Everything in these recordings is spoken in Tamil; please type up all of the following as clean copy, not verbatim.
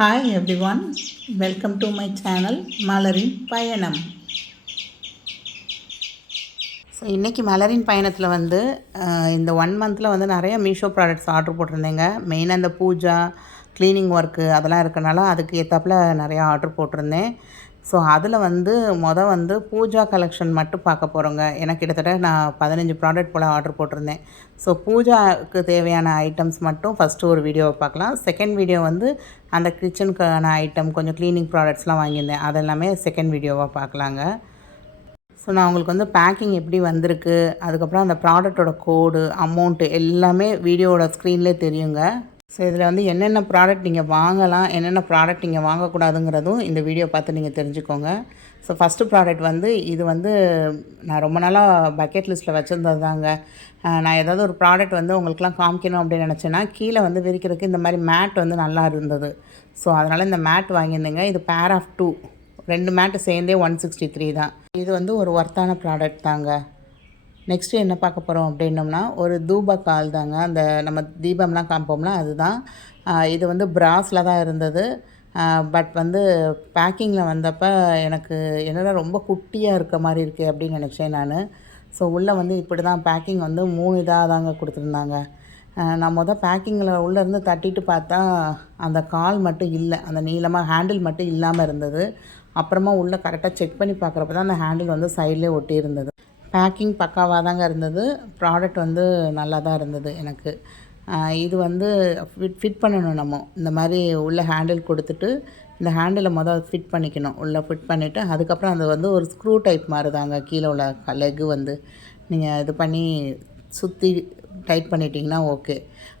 Hi everyone, welcome to my channel மலரின் பயணம். ஸோ இன்றைக்கி மலரின் பயணத்தில் வந்து இந்த 1 மந்தில் வந்து நிறைய மீஷோ ப்ராடக்ட்ஸ் ஆர்டர் போட்டிருந்தேங்க. மெயினாக இந்த பூஜா க்ளீனிங் ஒர்க்கு அதெல்லாம் இருக்கனால அதுக்கு ஏற்றாப்புல நிறையா ஆர்டர் போட்டிருந்தேன். ஸோ அதில் வந்து வந்து பூஜா கலெக்ஷன் மட்டும் பார்க்க போகிறோங்க. எனக்கு கிட்டத்தட்ட நான் 15 ப்ராடக்ட் போல் ஆர்டர் போட்டிருந்தேன். ஸோ பூஜாவுக்கு தேவையான ஐட்டம்ஸ் மட்டும் ஃபஸ்ட்டு ஒரு வீடியோவை பார்க்கலாம். செகண்ட் வீடியோ வந்து அந்த கிச்சனுக்கான ஐட்டம் கொஞ்சம் க்ளீனிங் ப்ராடக்ட்ஸ்லாம் வாங்கியிருந்தேன். அதெல்லாமே செகண்ட் வீடியோவாக பார்க்கலாங்க. ஸோ நான் உங்களுக்கு வந்து பேக்கிங் எப்படி வந்திருக்கு, அதுக்கப்புறம் அந்த ப்ராடக்டோட கோடு, அமௌண்ட்டு எல்லாமே வீடியோவோட ஸ்க்ரீன்லேயே தெரியுங்க. ஸோ இதில் வந்து என்னென்ன ப்ராடக்ட் நீங்கள் வாங்கலாம், என்னென்ன ப்ராடக்ட் நீங்கள் வாங்கக்கூடாதுங்கிறதும் இந்த வீடியோ பார்த்து நீங்கள் தெரிஞ்சுக்கோங்க. ஸோ ஃபஸ்ட்டு ப்ராடக்ட் வந்து இது வந்து நான் ரொம்ப நாளாக பக்கெட் லிஸ்ட்டில் வச்சுருந்தது தாங்க. நான் ஏதாவது ஒரு ப்ராடக்ட் வந்து உங்களுக்குலாம் காமிக்கணும் அப்படின்னு நினச்சேன்னா கீழே வந்து விரிக்கிறதுக்கு இந்த மாதிரி மேட் வந்து நல்லா இருந்தது. ஸோ அதனால் இந்த மேட் வாங்கியிருந்தேங்க. இது பேர் ஆஃப் 2 2 மேட்டு சேர்ந்தே 163 தான். இது வந்து ஒரு ஒர்த்தான ப்ராடக்ட் தாங்க. நெக்ஸ்ட்டு என்ன பார்க்க போகிறோம் அப்படின்னோம்னா ஒரு தூப கால் தாங்க. அந்த நம்ம தீபம்லாம் காமிப்போம்னா அதுதான். இது வந்து பிராஸில் தான் இருந்தது. பட் வந்து பேக்கிங்கில் வந்தப்போ எனக்கு என்னடா ரொம்ப குட்டியாக இருக்க மாதிரி இருக்கே அப்படின்னு நினச்சேன் நான். ஸோ உள்ளே வந்து இப்படி தான் பேக்கிங் வந்து 3 இதாக தாங்க கொடுத்துருந்தாங்க. நான் பேக்கிங்கில் உள்ளேருந்து தட்டிட்டு பார்த்தா அந்த கால் மட்டும் இல்லை, அந்த நீளமாக ஹேண்டில் மட்டும் இல்லாமல் இருந்தது. அப்புறமா உள்ளே கரெக்டாக செக் பண்ணி பார்க்குறப்ப தான் அந்த ஹேண்டில் வந்து சைட்லேயே ஒட்டி இருந்தது. பேக்கிங் பக்காவாக தாங்க இருந்தது. ப்ராடக்ட் வந்து நல்லா தான் இருந்தது எனக்கு. இது வந்து ஃபிட் பண்ணணும் நம்ம. இந்த மாதிரி உள்ள ஹேண்டில் கொடுத்துட்டு இந்த ஹேண்டிலை ஃபிட் பண்ணிக்கணும். உள்ளே ஃபிட் பண்ணிவிட்டு அதுக்கப்புறம் அது வந்து ஒரு ஸ்க்ரூ டைப் மாதிரி தாங்க. கீழே உள்ள லெக்கு வந்து நீங்கள் இது பண்ணி சுற்றி டைட் பண்ணிட்டிங்கன்னா ஓகே.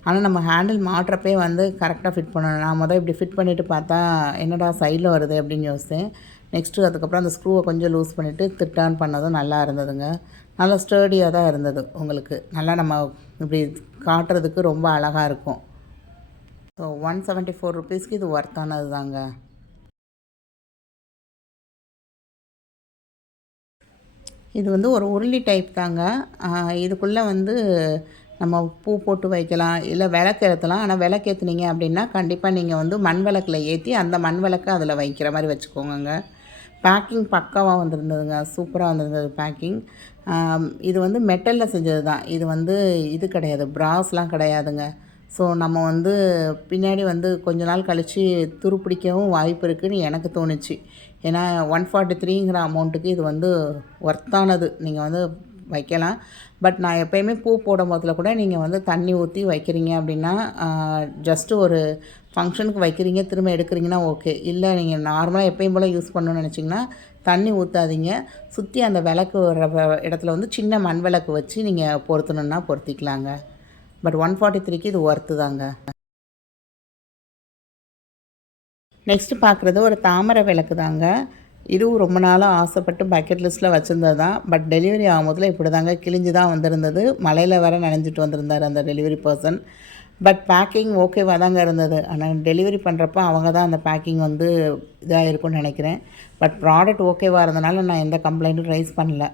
ஆனால் நம்ம ஹேண்டில் மாட்டுறப்பே வந்து கரெக்டாக ஃபிட் பண்ணணும். நான் இப்படி ஃபிட் பண்ணிவிட்டு பார்த்தா என்னடா சைடில் வருது அப்படின்னு யோசித்தேன். நெக்ஸ்ட்டு அதுக்கப்புறம் அந்த ஸ்க்ரூவை கொஞ்சம் லூஸ் பண்ணிவிட்டு திட்டான் பண்ணதும் நல்லா இருந்ததுங்க. நல்லா ஸ்டர்டியாக தான் இருந்தது. உங்களுக்கு நல்லா நம்ம இப்படி காட்டுறதுக்கு ரொம்ப அழகாக இருக்கும். ஸோ 174 ருபீஸ்க்கு இது ஒர்த்தானது தாங்க. இது வந்து ஒரு உருளி டைப் தாங்க. இதுக்குள்ளே வந்து நம்ம பூ போட்டு வைக்கலாம், இல்லை விளக்கு ஏற்றலாம். ஆனால் விளக்கு ஏற்றுனீங்க அப்படின்னா கண்டிப்பாக நீங்கள் வந்து மண் விளக்கில் ஏற்றி அந்த மண் விளக்கை அதில் வைக்கிற மாதிரி வச்சுக்கோங்க. பேக்கிங் பக்காவாக வந்திருந்ததுங்க. சூப்பராக வந்திருந்தது பேக்கிங். இது வந்து மெட்டலில் செஞ்சது தான். இது வந்து இது கிடையாது, பிராஸ்லாம் கிடையாதுங்க. ஸோ நம்ம வந்து பின்னாடி வந்து கொஞ்ச நாள் கழித்து துருப்பிடிக்கவும் வாய்ப்பு இருக்குதுன்னு எனக்கு தோணுச்சு. ஏன்னா 143ங்கிற அமௌண்ட்டுக்கு இது வந்து ஒர்த்தானது. நீங்கள் வந்து வைக்கலாம். பட் நான் எப்போயுமே பூ போடும் போதில் கூட நீங்கள் வந்து தண்ணி ஊற்றி வைக்கிறீங்க அப்படின்னா ஜஸ்ட்டு ஒரு ஃபங்க்ஷனுக்கு வைக்கிறீங்க திரும்ப எடுக்கிறீங்கன்னா ஓகே. இல்லை நீங்கள் நார்மலாக எப்பயும் போல் யூஸ் பண்ணணும்னு நினச்சிங்கன்னா தண்ணி ஊற்றாதீங்க. சுற்றி அந்த விளக்கு வர இடத்துல வந்து சின்ன மண் விளக்கு வச்சு நீங்கள் பொருத்தணுன்னா பொருத்திக்கலாங்க. பட் 143க்கு இது ஒர்த்து தாங்க. நெக்ஸ்ட்டு பார்க்குறது ஒரு தாமரை விளக்கு தாங்க. இதுவும் ரொம்ப நாளாக ஆசைப்பட்டு பக்கெட் லிஸ்ட்டில் வச்சுருந்தது தான். பட் டெலிவரி ஆகும்போதில் இப்படி தாங்க கிழிஞ்சு தான் வந்திருந்தது. மழையில் வேறு நனைஞ்சிட்டு வந்திருந்தார் அந்த டெலிவரி பர்சன். பட் பேக்கிங் ஓகேவாக தாங்க இருந்தது. ஆனால் டெலிவரி பண்ணுறப்போ அவங்க தான் அந்த பேக்கிங் வந்து இதாக இருக்கும்னு நினைக்கிறேன். பட் ப்ராடக்ட் ஓகேவாக இருந்தனால நான் எந்த கம்ப்ளைண்ட்டும் ரைஸ் பண்ணல.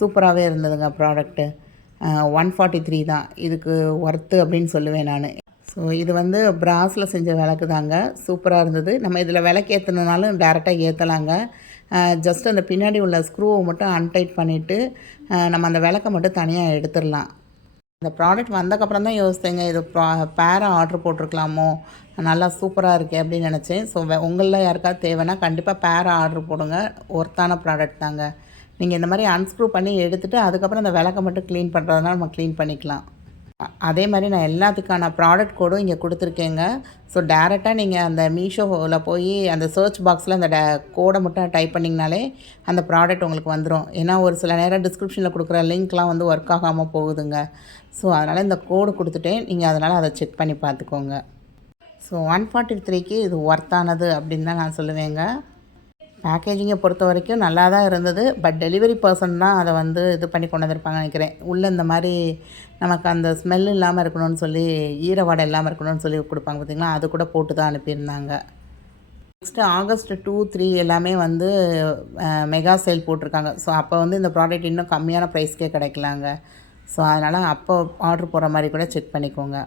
சூப்பராகவே இருந்ததுங்க ப்ராடக்ட்டு. 143 தான் இதுக்கு ஒர்த்து அப்படின்னு சொல்லுவேன் நான். ஸோ இது வந்து பிராஸில் செஞ்ச விளக்கு தாங்க. சூப்பராக இருந்தது. நம்ம இதில் விளக்கு ஏற்றுனாலும் டேரெக்டாக ஏற்றலாங்க. ஜஸ்ட் அந்த பின்னாடி உள்ள ஸ்க்ரூவை மட்டும் அன்டைட் பண்ணிவிட்டு நம்ம அந்த விளக்கை மட்டும் தனியாக எடுத்துடலாம். இந்த ப்ராடக்ட் வந்தக்கப்புறம் தான் யோசித்தேங்க, இது பேராக ஆர்டர் போட்டிருக்கலாமோ, நல்லா சூப்பராக இருக்கே அப்படின்னு நினச்சேன். ஸோ உங்களில் யாருக்காவது தேவைன்னா கண்டிப்பாக பேராக ஆர்டர் போடுங்க. ஒர்த்தான ப்ராடக்ட் தாங்க. நீங்கள் இந்த மாதிரி அன்ஸ்க்ரூ பண்ணி எடுத்துகிட்டு அதுக்கப்புறம் அந்த விளக்கை மட்டும் க்ளீன் பண்ணுறதுனால நம்ம க்ளீன் பண்ணிக்கலாம். அதே மாதிரி நான் எல்லாத்துக்கான ப்ராடக்ட் கோடும் இங்கே கொடுத்துருக்கேங்க. ஸோ டேரெக்டாக நீங்கள் அந்த மீஷோவில் போய் அந்த சர்ச் பாக்ஸில் அந்த கோடை மட்டும் டைப் பண்ணிங்கனாலே அந்த ப்ராடக்ட் உங்களுக்கு வந்துடும். ஏன்னா ஒரு சில நேரம் டிஸ்கிரிப்ஷனில் கொடுக்குற லிங்க்லாம் வந்து ஒர்க் ஆகாமல் போகுதுங்க. ஸோ அதனால் இந்த கோடு கொடுத்துட்டேன். நீங்கள் அதனால் அதை செக் பண்ணி பார்த்துக்கோங்க. ஸோ 143க்கு இது ஒர்த்தானது அப்படின்னு தான் நான் சொல்லுவேங்க. பேக்கேஜிங்கை பொறுத்த வரைக்கும் நல்லா தான் இருந்தது. பட் டெலிவரி பர்சன் தான் அதை வந்து இது பண்ணி கொண்டு வந்திருப்பாங்கன்னு நினைக்கிறேன். உள்ளே இந்த மாதிரி நமக்கு அந்த ஸ்மெல் இல்லாமல் இருக்கணும்னு சொல்லி, ஈரவாடை இல்லாமல் இருக்கணும்னு சொல்லி கொடுப்பாங்க பார்த்திங்களா, அது கூட போட்டு தான் அனுப்பியிருந்தாங்க. நெக்ஸ்ட்டு ஆகஸ்ட் 2, 3 எல்லாமே வந்து மெகா சேல் போட்டிருக்காங்க. ஸோ அப்போ வந்து இந்த ப்ராடக்ட் இன்னும் கம்மியான ப்ரைஸ்க்கே கிடைக்கலாங்க. ஸோ அதனால் அப்போ ஆர்டர் போடுற மாதிரி கூட செக் பண்ணிக்கோங்க.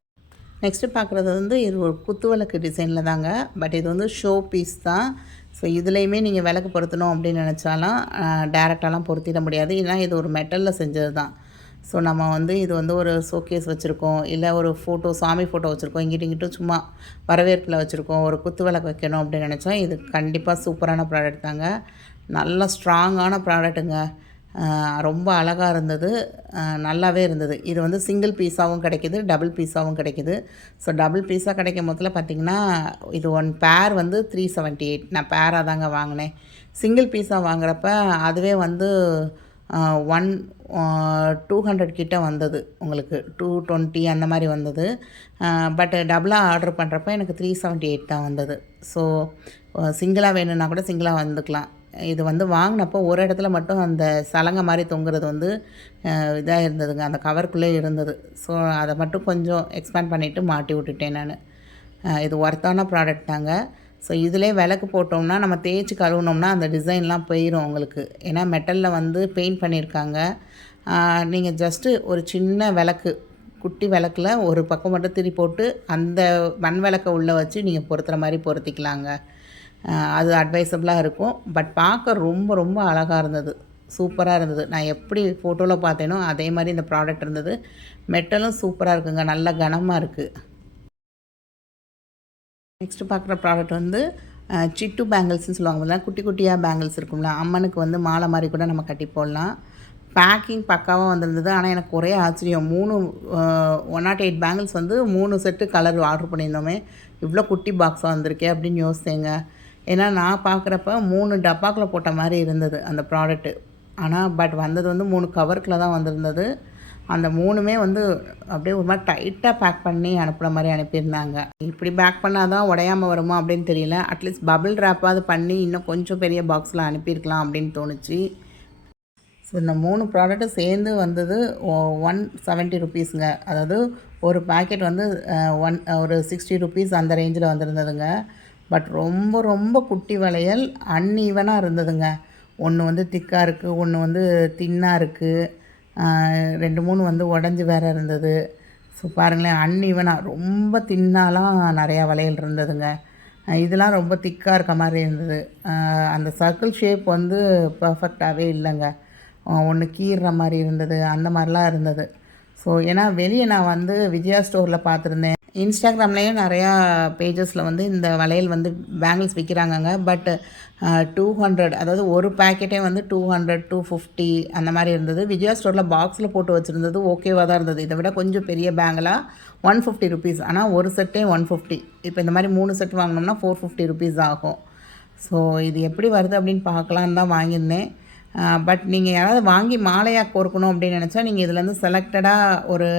நெக்ஸ்ட்டு பார்க்குறது வந்து இது ஒரு குத்துவிளக்கு டிசைனில் தாங்க. பட் இது வந்து ஷோ பீஸ் தான். ஸோ இதுலேயுமே நீங்கள் விளக்கு பொருத்தணும் அப்படின்னு நினச்சாலாம் டேரெக்டாலாம் பொருத்திட முடியாது. ஏன்னா இது ஒரு மெட்டலில் செஞ்சது தான். ஸோ நம்ம வந்து இது வந்து ஒரு ஷோகேஸ் வச்சுருக்கோம், இல்லை ஒரு ஃபோட்டோ சாமி ஃபோட்டோ வச்சுருக்கோம், இங்கிட்டு இங்கிட்டும் சும்மா வரவேற்பில் வச்சுருக்கோம், ஒரு குத்து விளக்கு வைக்கணும் அப்படின்னு நினச்சா இது கண்டிப்பாக சூப்பரான ப்ராடக்ட் தாங்க. நல்ல ஸ்ட்ராங்கான ப்ராடக்ட்டுங்க. ரொம்ப அழகாக இருந்தது. நல்லாவே இருந்தது. இது வந்து சிங்கிள் பீஸாகவும் கிடைக்கிது, டபுள் பீஸாகவும் கிடைக்கிது. ஸோ டபுள் பீஸாக கிடைக்கும் போதில் பார்த்திங்கன்னா இது ஒன் பேர் வந்து 378. நான் பேராக தாங்க வாங்கினேன். சிங்கிள் பீஸாக வாங்குறப்ப அதுவே வந்து 200 கிட்ட வந்தது, உங்களுக்கு 220 அந்த மாதிரி வந்தது. பட் டபுளாக ஆர்டர் பண்ணுறப்ப எனக்கு 378 தான் வந்தது. ஸோ சிங்கிளாக வேணும்னா கூட சிங்கிளாக வந்துக்கலாம். இது வந்து வாங்கினப்போ ஒரு இடத்துல மட்டும் அந்த சலங்கை மாதிரி தொங்குறது வந்து இதாக இருந்ததுங்க, அந்த கவருக்குள்ளே இருந்தது. ஸோ அதை மட்டும் கொஞ்சம் எக்ஸ்பேண்ட் பண்ணிவிட்டு மாட்டி விட்டுட்டேன் நான். இது ஒர்த்தான ப்ராடக்ட் தாங்க. ஸோ இதிலே விளக்கு போட்டோம்னா நம்ம தேய்ச்சி கழுவுனோம்னா அந்த டிசைன்லாம் போயிடும் உங்களுக்கு. ஏன்னா மெட்டலில் வந்து பெயிண்ட் பண்ணியிருக்காங்க. நீங்கள் ஜஸ்ட்டு ஒரு சின்ன விளக்கு, குட்டி விளக்கில் ஒரு பக்கம் மட்டும் திரி போட்டு அந்த மண் விளக்கை உள்ளே வச்சு நீங்கள் பொருத்துகிற மாதிரி பொருத்திக்கலாங்க. அது அட்வைசபிளாக இருக்கும். பட் பார்க்க ரொம்ப ரொம்ப அழகாக இருந்தது, சூப்பராக இருந்தது. நான் எப்படி ஃபோட்டோவில் பார்த்தேனோ அதே மாதிரி இந்த ப்ராடக்ட் இருந்தது. மெட்டலும் சூப்பராக இருக்குங்க, நல்ல கனமாக இருக்குது. நெக்ஸ்ட்டு பார்க்குற ப்ராடக்ட் வந்து சிட்டு பேங்கிள்ஸ்னு சொல்லுவாங்க. குட்டி குட்டியாக பேங்கிள்ஸ் இருக்கும்ல, அம்மனுக்கு வந்து மாலை மாதிரி கூட நம்ம கட்டி போடலாம். பேக்கிங் பக்காவாக வந்திருந்தது. ஆனால் எனக்கு ஒரே ஆச்சரியம், 108 பேங்கிள்ஸ் வந்து 3 செட்டு கலர் ஆர்டர் பண்ணியிருந்தோமே, இவ்வளோ குட்டி பாக்ஸாக வந்திருக்கே அப்படின்னு யோசித்தேங்க. ஏன்னா நான் பார்க்குறப்ப 3 டப்பாக்கில் போட்ட மாதிரி இருந்தது அந்த ப்ராடக்ட்டு. ஆனால் பட் வந்தது வந்து 3 கவருக்குள்ள தான் வந்திருந்தது. அந்த 3மே வந்து அப்படியே ஒரு மாதிரி டைட்டாக பேக் பண்ணி அனுப்புகிற மாதிரி அனுப்பியிருந்தாங்க. இப்படி பேக் பண்ணால் தான் உடையாமல் வருமா அப்படின்னு தெரியல. அட்லீஸ்ட் பபிள் ரேப்பாவது பண்ணி இன்னும் கொஞ்சம் பெரிய பாக்ஸில் அனுப்பியிருக்கலாம் அப்படின்னு தோணுச்சு. ஸோ இந்த 3 ப்ராடக்ட்டும் சேர்ந்து வந்தது 170 ருபீஸுங்க. அதாவது ஒரு பேக்கெட் வந்து ஒரு 60 ருபீஸ் அந்த ரேஞ்சில் வந்திருந்ததுங்க. பட் ரொம்ப ரொம்ப குட்டி வளையல் அன்ஈவனாக இருந்ததுங்க. ஒன்று வந்து திக்காக இருக்குது, ஒன்று வந்து தின்னாக இருக்குது, 2 3 வந்து உடஞ்சி வேறு இருந்தது. ஸோ பாருங்களேன், அன்ஈவனாக ரொம்ப தின்னாலாம் நிறையா வளையல் இருந்ததுங்க. இதெல்லாம் ரொம்ப திக்காக இருக்க மாதிரி இருந்தது. அந்த சர்க்கிள் ஷேப் வந்து பர்ஃபெக்டாகவே இல்லைங்க. ஒன்று கீறுற மாதிரி இருந்தது, அந்த மாதிரிலாம் இருந்தது. ஸோ ஏன்னா வெளியே நான் வந்து விஜயா ஸ்டோரில் பார்த்துருந்தேன், இன்ஸ்டாகிராம்லேயும் நிறையா பேஜஸில் வந்து இந்த வளையல் வந்து பேங்கிள்ஸ் விற்கிறாங்கங்க. பட் 200, அதாவது ஒரு பேக்கெட்டே வந்து 200 250 அந்த மாதிரி இருந்தது. விஜயா ஸ்டோரில் பாக்ஸில் போட்டு வச்சுருந்தது ஓகேவாக தான் இருந்தது. இதை விட கொஞ்சம் பெரிய பேங்கிளாக 150 ருபீஸ். ஆனால் ஒரு செட்டே 150. இப்போ இந்த மாதிரி 3 செட் வாங்கினோம்னா 450 ருபீஸ் ஆகும். ஸோ இது எப்படி வருது அப்படின்னு பார்க்கலான்னு தான் வாங்கியிருந்தேன். பட் நீங்கள் யாராவது வாங்கி மாலையாக கோர்க்கணும் அப்படின்னு நினச்சா நீங்கள் இதுலேருந்து செலக்டடாக ஒரு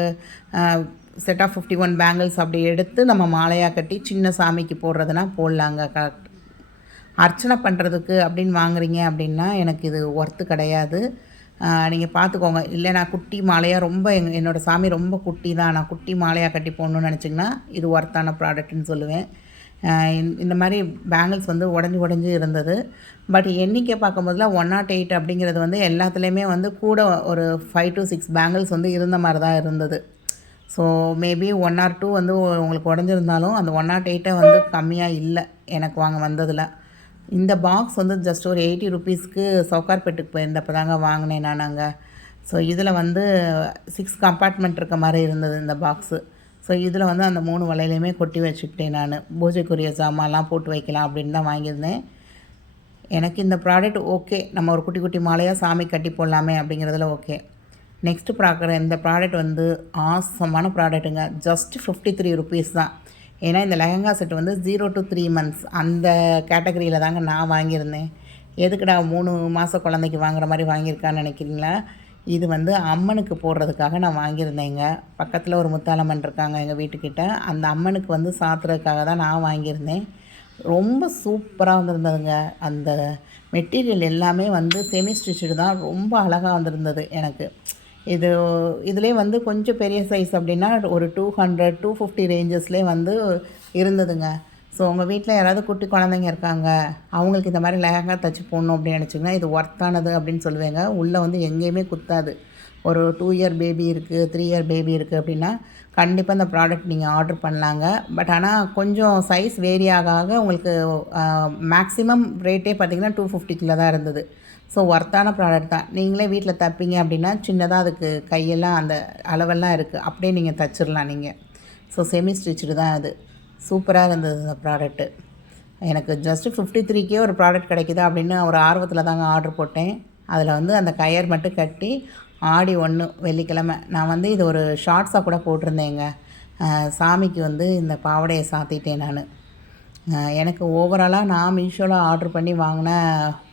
செட் ஆஃப் 51 பேங்கிள்ஸ் அப்படி எடுத்து நம்ம மாலையாக கட்டி சின்ன சாமிக்கு போடுறதுனா போடலாங்க. அர்ச்சனை பண்ணுறதுக்கு அப்படின்னு வாங்குறீங்க அப்படின்னா எனக்கு இது ஒர்த்து கிடையாது. நீங்கள் பார்த்துக்கோங்க. இல்லை நான் குட்டி மாலையாக ரொம்ப என்னோடய சாமி ரொம்ப குட்டி தான், நான் குட்டி மாலையாக கட்டி போடணுன்னு நினச்சிங்கன்னா இது ஒர்த்தான ப்ராடக்ட்னு சொல்லுவேன். இந்த மாதிரி பேங்கிள்ஸ் வந்து உடஞ்சி இருந்தது. பட் எண்ணிக்கை பார்க்கும்போதுல 108 அப்படிங்கிறது வந்து எல்லாத்துலேயுமே வந்து கூட ஒரு 5 to 6 பேங்கிள்ஸ் வந்து இருந்த மாதிரி தான் இருந்தது. ஸோ மேபி 1 or 2 வந்து உங்களுக்கு உடஞ்சிருந்தாலும் அந்த 108 வந்து கம்மியாக இல்லை எனக்கு வாங்க வந்ததில். இந்த பாக்ஸ் வந்து ஜஸ்ட் ஒரு 80 ருபீஸ்க்கு சவுகார்பேட்டுக்கு போயிருந்தப்போ தாங்க வாங்கினேன் நான் அங்கே. ஸோ இதில் வந்து 6 கம்பார்ட்மெண்ட் இருக்க மாதிரி இருந்தது இந்த பாக்ஸு. ஸோ இதில் வந்து அந்த 3 வளையலையுமே கொட்டி வச்சுக்கிட்டேன் நான். பூஜைக்குரிய சாமான்லாம் போட்டு வைக்கலாம் அப்படின்னு தான் வாங்கியிருந்தேன். எனக்கு இந்த ப்ராடக்ட் ஓகே, நம்ம ஒரு குட்டி குட்டி மாலையாக சாமி கட்டி போடலாமே அப்படிங்கிறதுல ஓகே. நெக்ஸ்ட்டு பார்க்குற இந்த ப்ராடக்ட் வந்து ஆசமான ப்ராடக்ட்டுங்க. ஜஸ்ட் 53 ருபீஸ் தான். ஏன்னா இந்த லெஹங்கா செட் வந்து 0 to 3 months அந்த கேட்டகரியில் தாங்க நான் வாங்கியிருந்தேன். எதுக்குடா 3 மாத குழந்தைக்கு வாங்குற மாதிரி வாங்கியிருக்கான்னு நினைக்கிறீங்களா? இது வந்து அம்மனுக்கு போடுறதுக்காக நான் வாங்கியிருந்தேங்க. பக்கத்தில் ஒரு முத்தாலம்மன் இருக்காங்க எங்கள் வீட்டுக்கிட்ட, அந்த அம்மனுக்கு வந்து சாத்துறதுக்காக தான் நான் வாங்கியிருந்தேன். ரொம்ப சூப்பராக வந்திருந்ததுங்க. அந்த மெட்டீரியல் எல்லாமே வந்து செமி ஸ்டிச்சுடு தான், ரொம்ப அழகாக வந்திருந்தது எனக்கு. இதிலே வந்து கொஞ்சம் பெரிய சைஸ் அப்படின்னா ஒரு 200 250 ரேஞ்சஸ்லேயே வந்து இருந்ததுங்க. ஸோ உங்கள் வீட்டில் யாராவது குட்டி குழந்தைங்க இருக்காங்க, அவங்களுக்கு இந்த மாதிரி லெஹங்கா தைச்சி போடணும் அப்படின்னு நினச்சிங்கன்னா இது ஒர்த்தானது அப்படின்னு சொல்லுவேங்க. உள்ளே வந்து எங்கேயுமே குத்தாது, ஒரு 2 இயர் பேபி இருக்குது, 3 இயர் பேபி இருக்குது அப்படின்னா கண்டிப்பாக இந்த ப்ராடக்ட் நீங்கள் ஆர்டர் பண்ணலாங்க. பட் ஆனால் கொஞ்சம் சைஸ் வேரி ஆக ஆக உங்களுக்கு மேக்ஸிமம் ரேட்டே பார்த்திங்கன்னா 250 தான் இருந்தது. ஸோ ஒர்த்தான ப்ராடக்ட் தான். நீங்களே வீட்டில் தைப்பீங்க அப்படின்னா சின்னதாக அதுக்கு கையெல்லாம் அந்த அளவெல்லாம் இருக்குது, அப்படியே நீங்கள் தைச்சிடலாம் நீங்கள். ஸோ செமி ஸ்டிச்சுடு தான் அது. சூப்பராக இருந்தது இந்த ப்ராடக்ட்டு. எனக்கு ஜஸ்ட்டு 53க்கே ஒரு ப்ராடக்ட் கிடைக்குதா அப்படின்னு ஒரு ஆர்வத்தில் தாங்க ஆர்டர் போட்டேன். அதில் வந்து அந்த கயர் மட்டும் கட்டி ஆடி 1 வெள்ளிக்கிழமை நான் வந்து இது ஒரு ஷார்ட்ஸாக கூட போட்டிருந்தேங்க. சாமிக்கு வந்து இந்த பாவாடையை சாத்திட்டேன் நான். எனக்கு ஓவராலாக நான் மீஷோவில் ஆர்டர் பண்ணி வாங்கின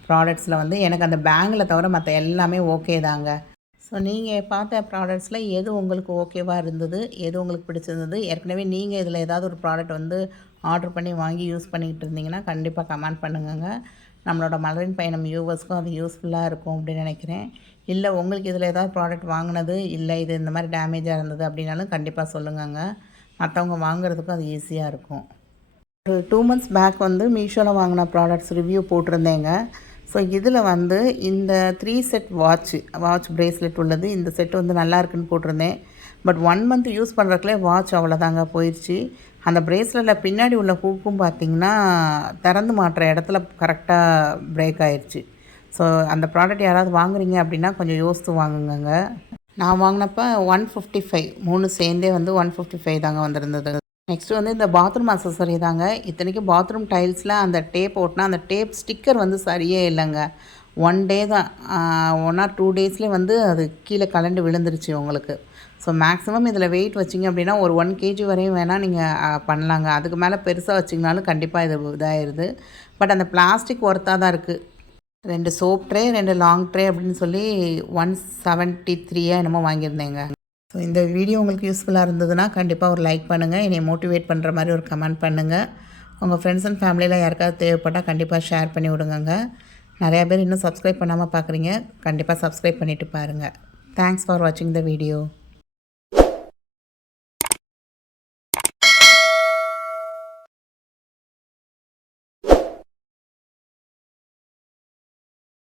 ப்ராடக்ட்ஸில் வந்து எனக்கு அந்த பேங்கில் தவிர மற்ற எல்லாமே ஓகே தாங்க. ஸோ நீங்கள் பார்த்த ப்ராடக்ட்ஸில் எது உங்களுக்கு ஓகேவாக இருந்தது, எது உங்களுக்கு பிடிச்சிருந்தது, ஏற்கனவே நீங்கள் இதில் ஏதாவது ஒரு ப்ராடக்ட் வந்து ஆர்டர் பண்ணி வாங்கி யூஸ் பண்ணிக்கிட்டு இருந்தீங்கன்னா கண்டிப்பாக கமெண்ட் பண்ணுங்கங்க. நம்மளோட மலரின் பயணம் வியூவர்ஸ்க்கும் அது யூஸ்ஃபுல்லாக இருக்கும் அப்படின்னு நினைக்கிறேன். இல்லை உங்களுக்கு இதில் ஏதாவது ப்ராடக்ட் வாங்கினது, இல்லை இது இந்த மாதிரி டேமேஜாக இருந்தது அப்படின்னாலும் கண்டிப்பாக சொல்லுங்கங்க. மற்றவங்க வாங்குறதுக்கும் அது ஈஸியாக இருக்கும். ஒரு 2 months பேக் வந்து மீஷோவில் வாங்கின ப்ராடக்ட்ஸ் ரிவ்யூ போட்டிருந்தேங்க. ஸோ இதில் வந்து இந்த 3 செட் வாட்ச் ப்ரேஸ்லெட் உள்ளது. இந்த செட்டு வந்து நல்லா இருக்குன்னு போட்டிருந்தேன். பட் 1 month யூஸ் பண்ணுறதுக்குள்ளே வாட்ச் அவ்வளோதாங்க போயிடுச்சு. அந்த ப்ரேஸ்லெட்டில் பின்னாடி உள்ள ஹூக்கும் பார்த்திங்கன்னா திறந்து மாட்டுற இடத்துல கரெக்டாக பிரேக் ஆயிடுச்சு. ஸோ அந்த ப்ராடக்ட் யாராவது வாங்குறீங்க அப்படின்னா கொஞ்சம் யோசித்து வாங்குங்க. நான் வாங்கினப்போ 155 3 சேர்ந்தே வந்து 155 தாங்க வந்திருந்தது. நெக்ஸ்ட்டு வந்து இந்த பாத்ரூம் அக்சஸரி தாங்க. இத்தனைக்கும் பாத்ரூம் டைல்ஸில் அந்த டேப் ஓட்டினா அந்த டேப் ஸ்டிக்கர் வந்து சரியே இல்லைங்க. 1 day தான் 1 or 2 daysலேயே வந்து அது கீழே கலண்டு விழுந்துருச்சு உங்களுக்கு. ஸோ மேக்ஸிமம் இதில் வெயிட் வச்சிங்க அப்படின்னா ஒரு 1 kg வரையும் வேணால் நீங்கள் பண்ணலாங்க. அதுக்கு மேலே பெருசாக வச்சிங்கனாலும் கண்டிப்பாக இது இதாகிடுது. பட் அந்த பிளாஸ்டிக் ஒர்த்தாக தான் இருக்குது. 2 சோப் ட்ரே, 2 லாங் ட்ரே அப்படின்னு சொல்லி 173 என்னமோ வாங்கியிருந்தேங்க. ஸோ இந்த வீடியோ உங்களுக்கு யூஸ்ஃபுல்லாக இருந்ததுன்னா கண்டிப்பாக ஒரு லைக் பண்ணுங்கள். என்னை மோட்டிவேட் பண்ணுற மாதிரி ஒரு கமெண்ட் பண்ணுங்கள். உங்கள் ஃப்ரெண்ட்ஸ் அண்ட் ஃபேமிலியில் யாருக்காவது தேவைப்பட்டால் கண்டிப்பாக ஷேர் பண்ணி விடுங்க. நிறையா பேர் இன்னும் சப்ஸ்கிரைப் பண்ணாமல் பார்க்குறீங்க. கண்டிப்பாக சப்ஸ்கிரைப் பண்ணிவிட்டு பாருங்கள். தேங்க்ஸ் ஃபார் வாட்சிங் த வீடியோ.